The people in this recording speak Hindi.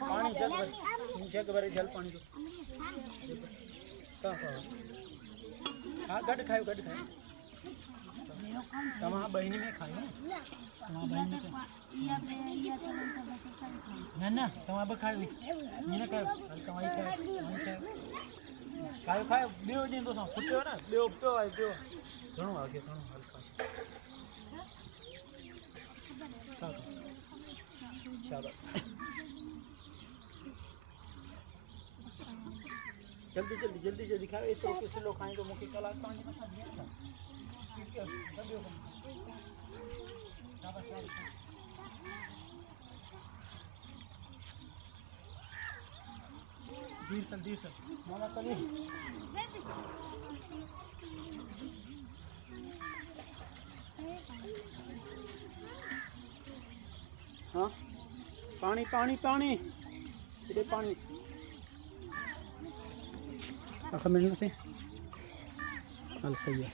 पानी जग भरे जल पानी दो। हाँ गड खाओ गड खाओ। तमा बहनी में खाई ना तमा बहनी में ना ना तमा ब खाई नी ना खाओ तमा ही खाओ खाओ खाओ बेओ दिन तो फुट्यो ना बेओ बेओ आई बेओ घणो आ गयो घणो हल्का खाओ शाबाश जल्दी जल्दी जल्दी जल्दी खाओ एक तो किसी लोग खाएं तो मुखी कला पानी में खा दिया था ठीक है जल्दी हो शाबाश शाबाश धीर सर मामा चलिए हाँ पानी पानी पानी इधर पानी मिलने से हल सही है।